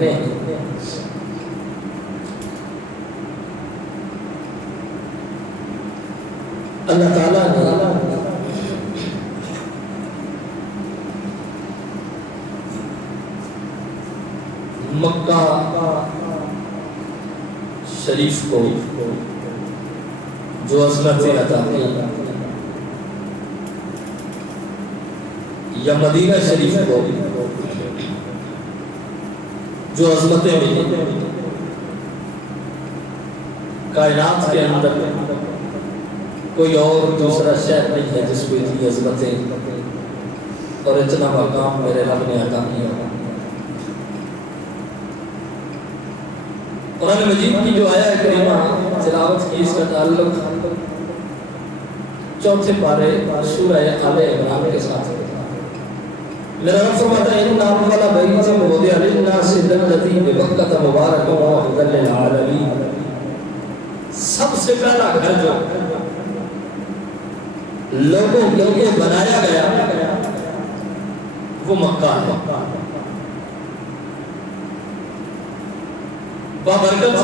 کرنے ہیں۔ اللہ تعالیٰ نے مکہ شریف کو جو عظمتیں عطا کی، یا مدینہ شریف کو جو عظمتیں ملی، کائنات کے اندر کوئی اور دوسرا شہر نہیں ہے جس کو اتنی عظمتیں اور اتنا مقام میرے رب نے عطا کیا۔ قرآن مجید کی جو آیہ کریمہ تلاوت کی، اس کا تعلق چوتھے پارے سورہ آل عمران کے ساتھ ہے۔ میرا رب فرماتا ہے ان اول بیت وضع للناس الذی ببکۃ مبارک وہدی للعالمین، سب سے پہلا گھر جو لوگوں کے لیے بنایا گیا وہ مکہ ہے، بابرکت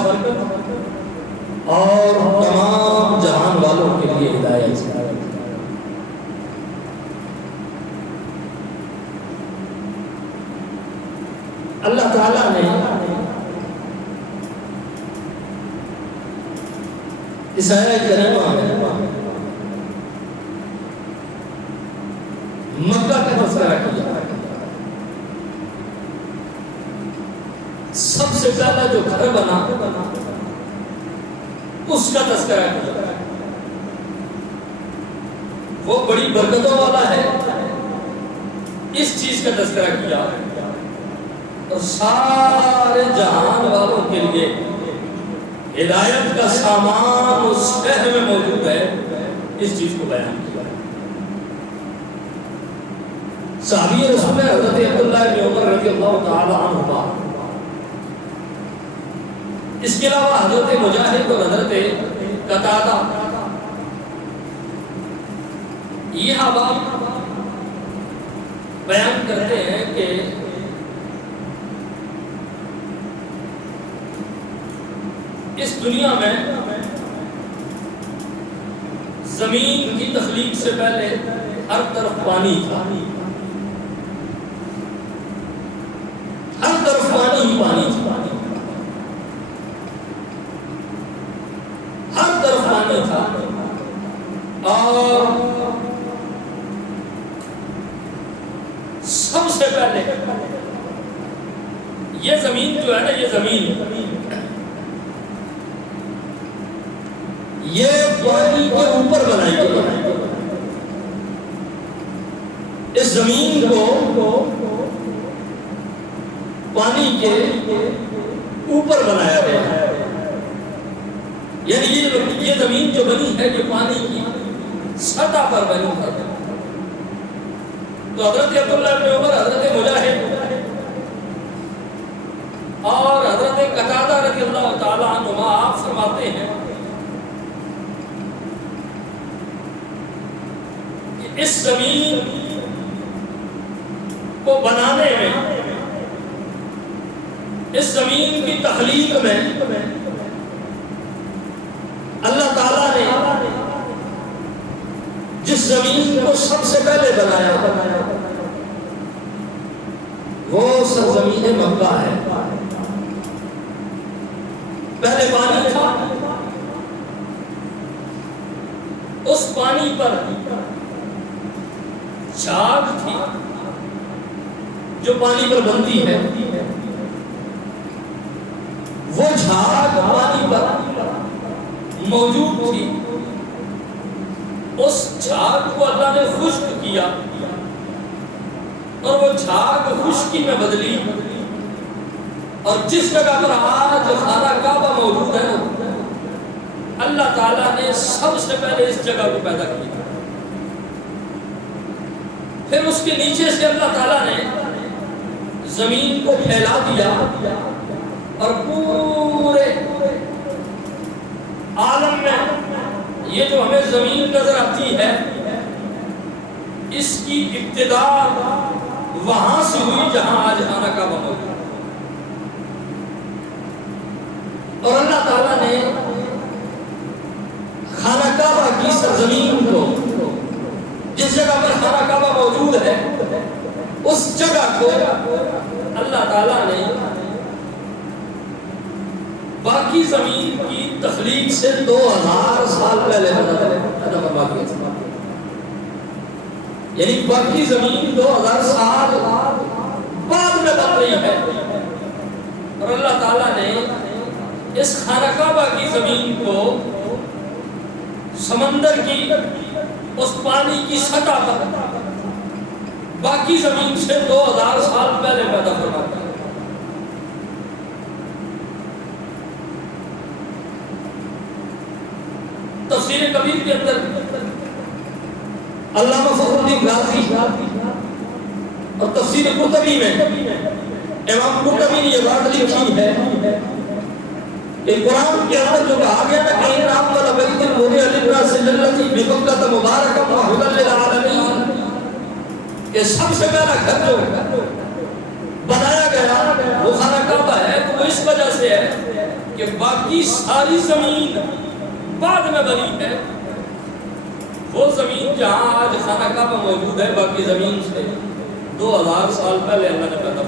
اور تمام جہان والوں کے لیے ہدایت ہے۔ اللہ تعالیٰ نے اس آیہ کریمہ میں مکہ کا تذکرہ کیا۔ سب سے پہلا جو گھر بنا اس کا تذکرہ کیا، وہ بڑی برکتوں والا ہے، اس چیز کا تذکرہ کیا، اور سارے جہان والوں کے لیے ہدایت کا سامان اس شہر میں موجود ہے، اس چیز کو بیان کیا۔ صحابی رسول حضرت عبداللہ بن عمر رضی اللہ تعالی عنہما، اس کے علاوہ حضرت مجاہد اور حضرت قتادہ، یہ احباب بیان کرتے ہیں کہ اس دنیا میں زمین کی تخلیق سے پہلے ہر طرف پانی تھا، ہر طرف پانی ہی پانی تھا، ہر طرف پانی تھا، اور سب سے پہلے یہ زمین جو ہے نا، یہ زمین یہ پانی کے اوپر بنائی گئی، اس زمین کو پانی کے اوپر بنایا گیا ہے، یعنی یہ زمین جو بنی ہے یہ پانی کی سطح پر بنی ہے۔ تو حضرت عبداللہ بن عمر، حضرت مجاہد اور حضرت قتادہ رضی اللہ تعالی عنہما آپ فرماتے ہیں کہ اس زمین کو بنانے میں، اس زمین کی تخلیق میں اللہ تعالیٰ نے جس زمین کو سب سے پہلے بنایا وہ سرزمین مکہ ہے۔ پہلے پانی تھا، اس پانی پر جھاگ تھی جو پانی پر بنتی ہے، وہ جھاگ پانی پر موجود تھی، اس جھاگ کو اللہ نے خشک کیا اور وہ جھاگ خشکی میں بدلی، اور جس جگہ پر آج خانہ کعبہ موجود ہے اللہ تعالیٰ نے سب سے پہلے اس جگہ کو پیدا کیا، پھر اس کے نیچے سے اللہ تعالیٰ نے زمین کو پھیلا دیا، اور پورے عالم میں یہ جو ہمیں زمین نظر آتی ہے اس کی ابتدا وہاں سے ہوئی جہاں آج خانہ کعبہ موجود ہے۔ اور اللہ تعالیٰ نے خانہ کعبہ کی سرزمین کو، جس جگہ پر خانہ کعبہ موجود ہے، اس جگہ کو اللہ تعالیٰ نے باقی زمین کی تخلیق سے 2000 سال پہلے پیدا فرما دیا، یعنی باقی زمین 2000 سال بعد میں بن رہی ہے، اور اللہ تعالیٰ نے اس خانہ کعبہ کی زمین کو سمندر کی اس پانی کی سطح پر باقی زمین سے 2000 سال پہلے پیدا فرما دیا۔ تفسیر کبیر کے اندر علامہ فخر الدین رازی اور تفسیر قرطبی میں امام قرطبی نے یہ بات لکھی ہے کہ قرآن کے اندر جو کہا گیا ہے کہ انعام والا بیت الموضع للناس الذی ببکۃ مبارکۃ وہدی للعالمین، کہ سب سے پہلا گھر جو بنایا گیا وہ خانہ کعبہ ہے، تو وہ اس وجہ سے ہے کہ باقی ساری زمین بعد میں بنی ہے۔ وہ زمین جہاں آج خانہ کعبہ موجود ہے، باقی زمین سے 2000 سال پہلے اللہ نے پیدا